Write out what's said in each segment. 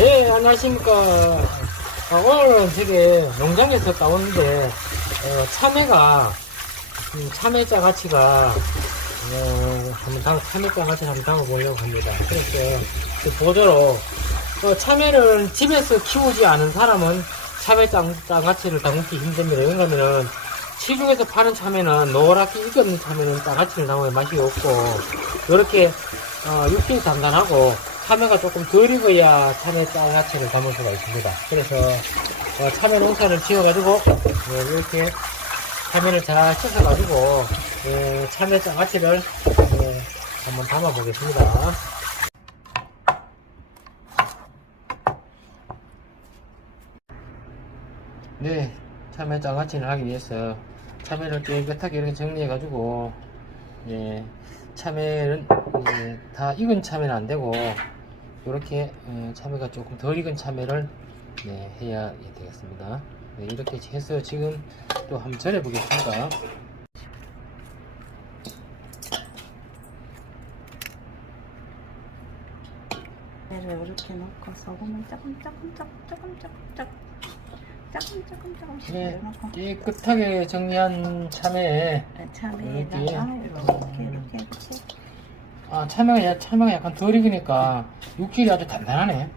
네, 안녕하십니까. 아, 오늘은 저게 농장에서 따오는데, 어, 참외가, 음, 참외 장아찌가, 어, 한번 담, 참외 장아찌 한번 담아보려고 합니다. 그래서 그 보조로, 어, 참외를 집에서 키우지 않은 사람은 참외 장, 장아찌를 담기 힘듭니다. 왜냐면은, 시중에서 파는 참외는 노랗게 익은 참외는 장아찌를 담으면 맛이 없고, 이렇게, 어, 육질이 단단하고, 참외가 조금 덜 익어야 참외 장아찌를 담을 수가 있습니다. 그래서, 어, 참외 농사를 지어가지고, 어, 이렇게 참외를 잘 씻어가지고, 예, 참외 장아찌를, 예, 한번 담아보겠습니다. 네, 참외 장아찌를 하기 위해서 참외를 깨끗하게 이렇게 정리해가지고 예, 참외는 이제 다 익은 참외는 안 되고 이렇게 어, 참외가 조금 덜 익은 참외를 네, 해야 되겠습니다. 네, 이렇게 해서 지금 또 한번 절여 보겠습니다. 얘를 이렇게 넣고 소금을 조금 조금 조금 조금 조금 조금 조금 조금 조금씩 네, 넣고 깨끗하게 정리한 참외 참외에다가 이렇게. 이렇게 이렇게 이렇게 아 참외가, 야- 참외가 약간 덜 익으니까 육질이 아주 단단하네.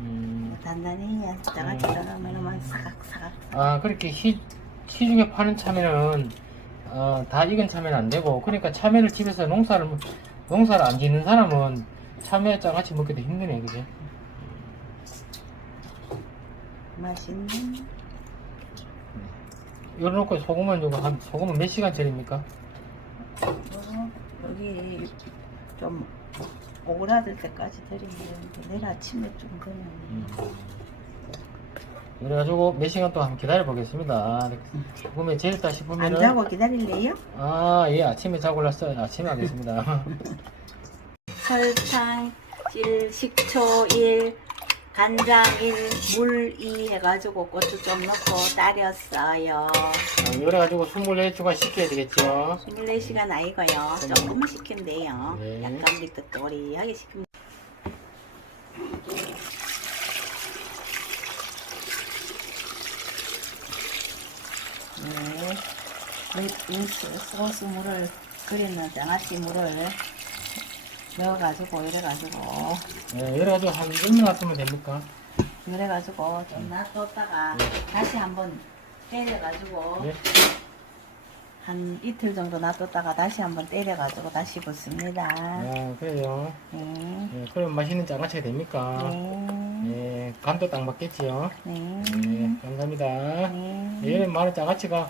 음, 단단히 해야 장아찌 넣으면 사각 사각 아 그렇게 시, 시중에 파는 참외는 어, 다 익은 참외는 안 되고 그러니까 참외를 집에서 농사를 농사를 안 짓는 사람은 참외 장아찌 먹기도 힘드네 그지? 맛있는 열어놓고 소금은 요거 한 소금은 몇 시간 절입니까? 그리고 여기 좀 오그라들 때까지 드리면 되는데 내일 아침에 좀 되면 음. 그래가지고 몇 시간 동안 한번 기다려 보겠습니다. 소금에 절였다 안 싶으면은 자고 기다릴래요? 아 예 아침에 자고 올랐어요. 아침에 하겠습니다. 설탕 1, 식초 1, 간장 1, 물2 해가지고 고추 좀 넣고 따렸어요. 아, 이래가지고 24추가 시켜야 되겠죠? 24시간 아니고요. 조금만 식히면 돼요. 네. 약간 미떡도리하게 식히면 네. 소스 물을 끓이는 장아찌 물을 넣어가지고 이래가지고 네, 이래가지고 한 1분 놨으면 됩니까? 그래가지고 좀 놔뒀다가 다시 한번 때려가지고 네. 한 이틀 정도 놔뒀다가 다시 한번 때려가지고 다시 붓습니다. 아, 그래요. 네. 네, 그럼 맛있는 장아찌가 됩니까? 네. 네, 간도 딱 맞겠지요? 네. 네, 감사합니다. 네. 얘는 많은 장아찌가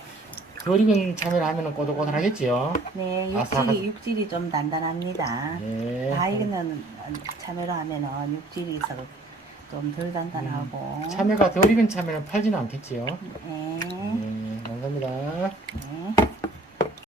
덜 익은 참외를 하면 꼬들꼬들하겠지요? 네, 아삭아삭. 육질이, 육질이 좀 단단합니다. 네. 다 익은 참외로 하면은 육질이 있어 좀 덜 단단하고. 참외가 덜 익은 참외는 팔지는 않겠지요? 네. 네, 감사합니다. 네.